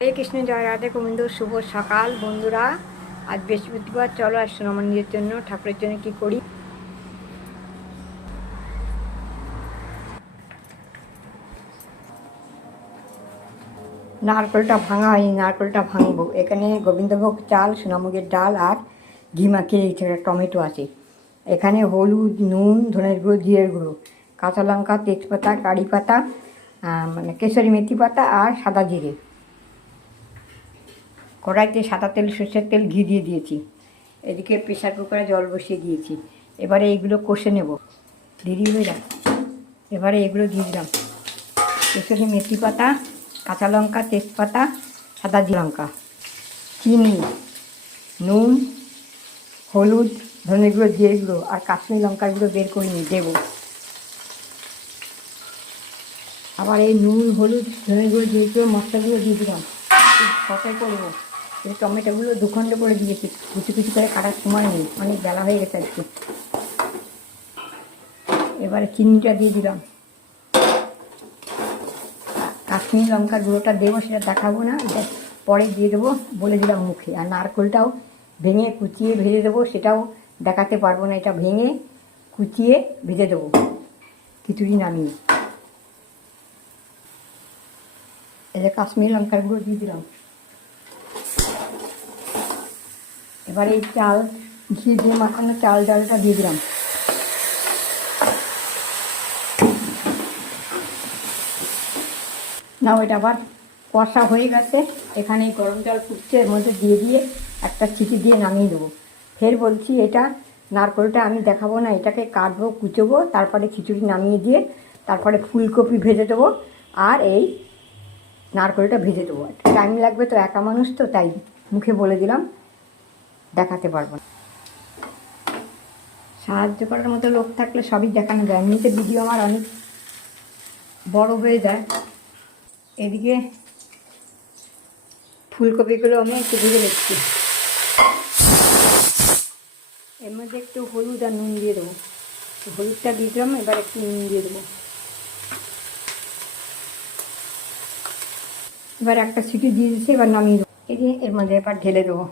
হরে কৃষ্ণ, জয় রাধে গোবিন্দ। শুভ সকাল বন্ধুরা। আজ বৃহস্পতিবার, চলো আর সোনামা নিজের জন্য, ঠাকুরের জন্য কি করি। নারকেলটা ভাঙা হয়নি, নারকেলটা ভাঙবো। এখানে গোবিন্দভোগ চাল, সোনামুগের ডাল আর ঘি মাখিয়ে রেখেছে, টমেটো আছে। এখানে হলুদ, নুন, ধনের গুঁড়ো, জিরের গুঁড়ো, কাঁচা লঙ্কা, তেজপাতা, কারি পাতা, মানে কেশরি মেথি পাতা আর সাদা জিরে। কড়াইতে সাদা তেল, সর্ষের তেল, ঘি দিয়ে দিয়েছি। এদিকে প্রেশার কুকারে জল বসিয়ে দিয়েছি। এবারে এইগুলো কষে নেব। দেরি হয়ে যাক। এবারে এগুলো দিয়ে দিলাম: কেশরি মেথি পাতা, কাঁচা লঙ্কা, তেজপাতা, সাদা লঙ্কা, চিনি, নুন, হলুদ, ধনে গুঁড়ো, জিরে গুঁড়ো আর কাশ্মীরি লঙ্কার গুঁড়ো বের করে নিয়ে দেবো। আবার এই নুন, হলুদ, ধনে গুঁড়ো, জিরে গুঁড়ো, মশলাগুলো দিয়ে দিলাম। কষাই করবো। এই টমেটোগুলো দুখণ্ড করে দিয়েছি, কুচি কুচি করে কাটার সময় নেই, অনেক বেলা হয়ে গেছে আজকে। এবারে চিনিটা দিয়ে দিলাম। কাশ্মীরি লঙ্কার গুঁড়োটা দেবো, সেটা দেখাবো না, পরে দিয়ে দেবো, বলে দিলাম মুখে। আর নারকেলটাও ভেঙে কুচিয়ে ভেজে দেবো, সেটাও দেখাতে পারবো না। এটা ভেঙে কুচিয়ে ভেজে দেবো খিচুড়ি নামিয়ে। এবার কাশ্মীরি লঙ্কার গুঁড়ো দিয়ে দিলাম। এবার এই চাল, ঘি দিয়ে মাখানো চাল ডালটা দিয়ে দিলাম। নাও, এটা আবার কষা হয়ে গেছে। এখানে গরম জল ফুটছে, এর মধ্যে দিয়ে একটা সিটি দিয়ে নামিয়ে দেবো। ফের বলছি, এটা নারকেলটা আমি দেখাবো না, এটাকে কাটবো, কুচোবো, তারপরে খিচুড়ি নামিয়ে দিয়ে তারপরে ফুলকপি ভেজে দেবো আর এই নারকেলটা ভেজে দেবো। টাইম লাগবে তো, একা মানুষ তো, তাই মুখে বলে দিলাম, দেখাতে পারবো না। সাহায্য করার মতো লোক থাকলে সবই দেখানো যায়। এমনিতে ভিডিও আমার অনেক বড় হয়ে যায়। এদিকে ফুলকপিগুলো আমি একটু ভেজে দিচ্ছি। এর মধ্যে একটু হলুদ আর নুন দিয়ে দেবো। হলুদটা দিয়ে দিলাম, এবার একটু নুন দিয়ে দেবো। এবার একটা সিটি দিয়ে দিচ্ছি, এবার নামিয়ে দেবো। এই যে এর মধ্যে এবার ঢেলে দেবো।